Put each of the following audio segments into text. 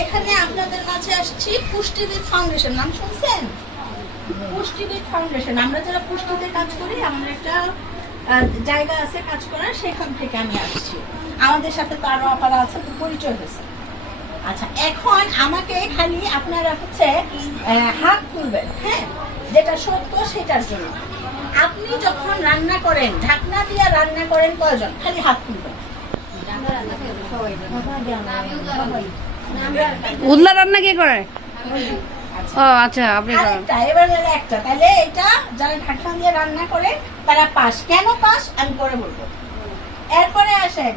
এখানে আপনাদের মাঝে আসছি পুষ্টিবিদ ফাউন্ডেশন নাম শুনছেন? পুষ্টিবিদ ফাউন্ডেশন আমরা যারা পুষ্টিতে কাজ করি আমাদের একটা জায়গা আছে কাজ করার সেখান থেকে আমি আসছি। আমাদের সাথে তো আরও অপারা আছে তো পরিচয় হয়েছে। আচ্ছা এখন আমাকে খালি আপনারা হচ্ছে হাত তুলবেন হ্যাঁ? যেটা সত্য সেটার জন্য। আপনি যখন রান্না করেন ঢাকনা দিয়ে রান্না করেন কয়জন? খালি হাত তুলবেন। উদলা রান্না কে করে? ও আচ্ছা আপনি একটা। তাহলে এটা যারা ঢাকনা দিয়ে রান্না করে তারা পাস। কেন পাস? আমি পরে বলব। এরপরে আসেন।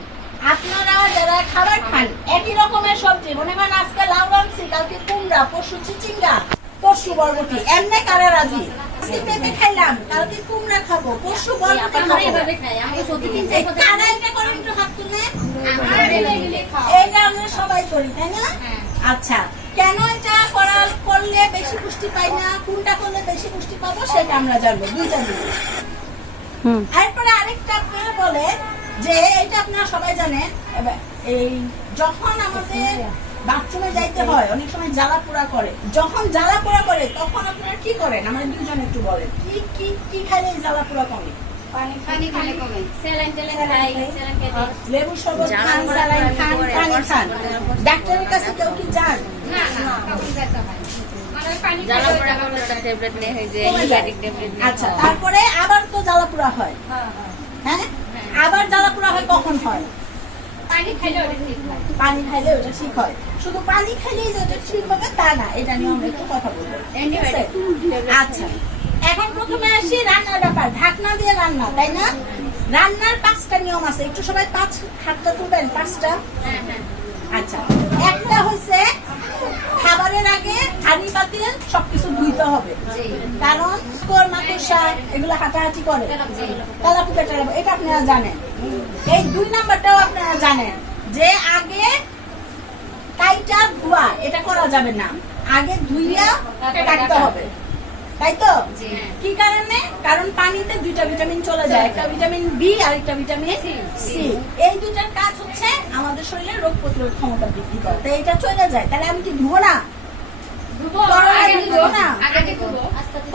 আপনারা যারা খাবার খান একই রকমের সবজি। মনে করেন আজকে লাউ রাঁধছি কালকে কুমড়া পরশু চিচিঙ্গা পরশু বরবটি। এমনি কারা রাজি? আজকে পেঁপে খাইলাম কালকে কুমড়া খাব পরশু বরবটি খাব। কারা এটা করেন একটু হাত তুলে। এইটা আমরা সবাই করি তাই না? আচ্ছা কেন এটা করা করলে বেশি পুষ্টি পাই না? কোনটা করলে বেশি পুষ্টি পাবো সেটা আমরা জানব দুইটা হুম। এরপরে আরেকটা আপনারা বলেন যে এটা আপনারা সবাই জানেন এই যখন আমাদের বাথরুমে যাইতে হয় অনেক সময় জ্বালা পোড়া করে। যখন জ্বালা পোড়া করে তখন আপনারা কি করেন? আমার দুজন একটু বলেন কি কি কি খাইলে জ্বালা পোড়া কমে? পানি খেলে কমে। স্যালাইন টেলাইন খাই স্যালাইন খেতে। লেবু শরবত খান স্যালাইন খান পানি খান। ডাক্তারের কাছে কেউ কি যান? না না কাউকে যেতে হয়। না। মানে ওই পানি জ্বালা খেলে পোড়া ওটা করলে একটা ট্যাবলেট নিয়ে হয় যে কমে যায়। অ্যান্টিবায়োটিক ট্যাবলেট নিয়ে। আচ্ছা তারপরে আবার তো জ্বালা পোড়া হয় হ্যাঁ। আবার জ্বালা পোড়া হয় কখন হয়? পানি খাইলে ওটা ঠিক হয়। পানি খাইলে ওটা ঠিক হয়। শুধু পানি খাইলেই যে ওটা ঠিক হবে তা না এটা নিয়ে আমরা একটু কথা বলব। আচ্ছা। প্রথমে আসি রান্নার ব্যাপার। ঢাকনা দিয়ে রান্না, তাই না? রান্নার পাঁচটা নিয়ম আছে। একটু সবাই পাঁচ হাতটা তুলবেন, পাঁচটা। আচ্ছা একটা হচ্ছে খাবারের আগে হাঁড়ি পাতিল সবকিছু ধুইতে হবে। কারণ কোর মাকড়সা এগুলো হাঁটাহাঁটি করে। তেলাপুকা টেলাপু এটা আপনারা জানেন। এই দুই নাম্বারটাও আপনারা জানেন যে আগে কাইটা ধোয়া, এটা করা যাবে না। আগে ধুইয়া কাটতে হবে। তাই তো কি কারণে? কারণ পানিতে দুইটা ভিটামিন চলে যায় একটা ভিটামিন বি আর একটা ভিটামিন সি। এই দুইটার কাজ হচ্ছে আমাদের শরীরে রোগ প্রতিরোধ ক্ষমতা বৃদ্ধি করে। তাই এটা চলে যায়। তাহলে আমি কি ধুবো না?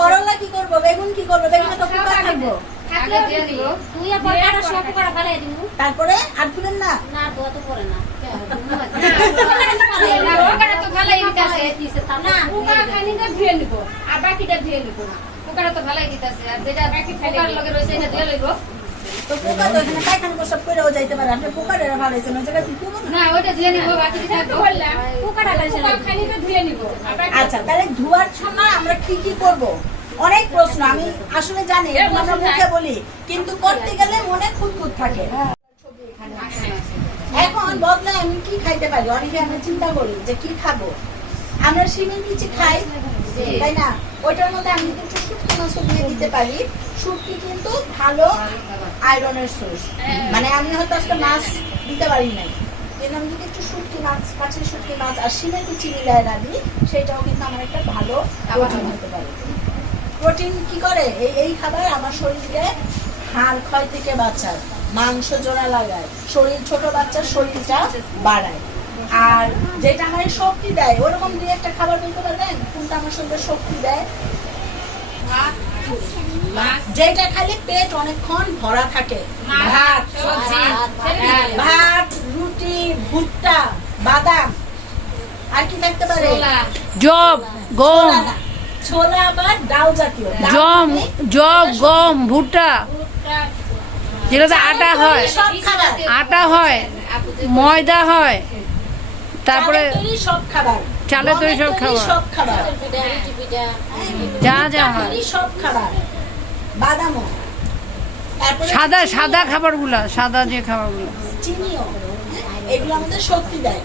করলা কি করব বেগুন কি করব? বেগুনে তো পোকা থাকব। তারপরে আর ধুলেন না। না তো পড়ে না। পোকাটা তো ভালোই দিতেছে। না ধুয়ে নিব। আর বাকিটা ধুয়ে নিব না। পোকাটা তো ভালোই দিতেছে। আর যেটা বাকি পোকার লগে রয়েছে এটা ধুয়ে লইব। তো পোকা তো এখানে পায়খানা প্রসাব করেও যাইতে পারে। আপনি পোকাটা ভালো হয়েছে ওই জায়গায় না? না ওটা ধুয়ে নিব বাকি যেটা বললাম পোকাটা লাগছে না খানিটা ধুয়ে নিব। আচ্ছা তাহলে ধোয়ার সময় আমরা কি কি করব? অনেক প্রশ্ন আমি আসলে জানি আমরা মুখে বলি কিন্তু করতে গেলে মনে খুঁতখুত থাকে। এখন বদলে আমি কি খাইতে পারি? অনেকে আমরা চিন্তা করি যে কি খাব? আমরা শিমের নিচে খাই তাই না? ওইটার মধ্যে আমি একটু শুটকি মাছ দিয়ে দিতে পারি। শুটকি কিন্তু ভালো আয়রনের সোর্স মানে আমি হয়তো আজকে মাছ দিতে পারি নাই। কিন্তু আমি যদি একটু শুটকি মাছ কাছের শুটকি মাছ আর শিমের কুচি মিলায় না দিই সেটাও কিন্তু আমার একটা ভালো হতে পারে। প্রোটিন কি করে? এই এই খাবার আমার শরীরকে হাড় ক্ষয় থেকে বাঁচায় মাংস জোড়া লাগায় শরীর ছোট বাচ্চার শরীরটা বাড়ায়। আর যেটা আমার শক্তি দেয় ওরকম দিয়ে একটা খাবার বলতে পারবেন কোনটা আমার শরীরে শক্তি দেয়? যেটা খালি পেট অনেকক্ষণ ভরা থাকে। ভাত সবজি। হ্যাঁ, ভাত রুটি ভুট্টা বাদাম। আর কি থাকতে পারে? জব গম। ছোলা না। বা ডাল জাতীয়। জম মানে জব গম ভুট্টা। যেটাতে আটা হয়। খাবার। আটা হয় ময়দা হয় তারপরে চালের তৈরি সব খাবার। চালের তৈরি সব খাবার। সব খাবার। যা যা হয়। তৈরি সব খাবার। বাদামও। সাদা সাদা খাবারগুলা সাদা যে খাবারগুলো। চিনিও। হ্যাঁ, এগুলো আমাদের শক্তি দেয়।